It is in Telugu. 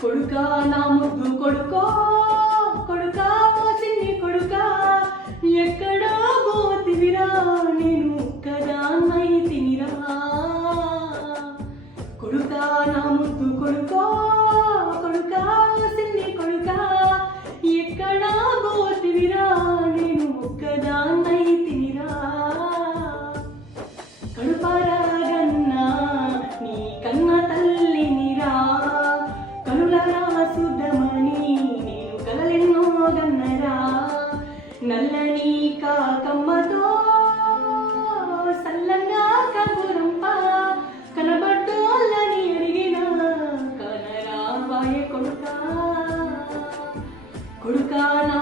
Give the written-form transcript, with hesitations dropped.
కొడుకా నా ముద్దు కొడుకో కొడుకా చిన్ని కొడుకా ఎక్కడా పోతివిరా నేను ఒక్కదాన్నై తినిరా కొడుకా నా ముద్దు కొడుకో కొడుకా చిన్ని కొడుకా ఎక్కడా పోతివిరా నేను ఒక్కదాన్నై తినిరా కడుపరాగన్నా నీ కన్న తల్లినిరా కనులరా సుద్దమని నేను కలలెన్నో గన్నరా నల్లని కాకమ్మతో సల్లంగా కబురంప కనబడ్డోళ్ళని అడిగిన కనరా వాయ కొడుకా కొడుకా నా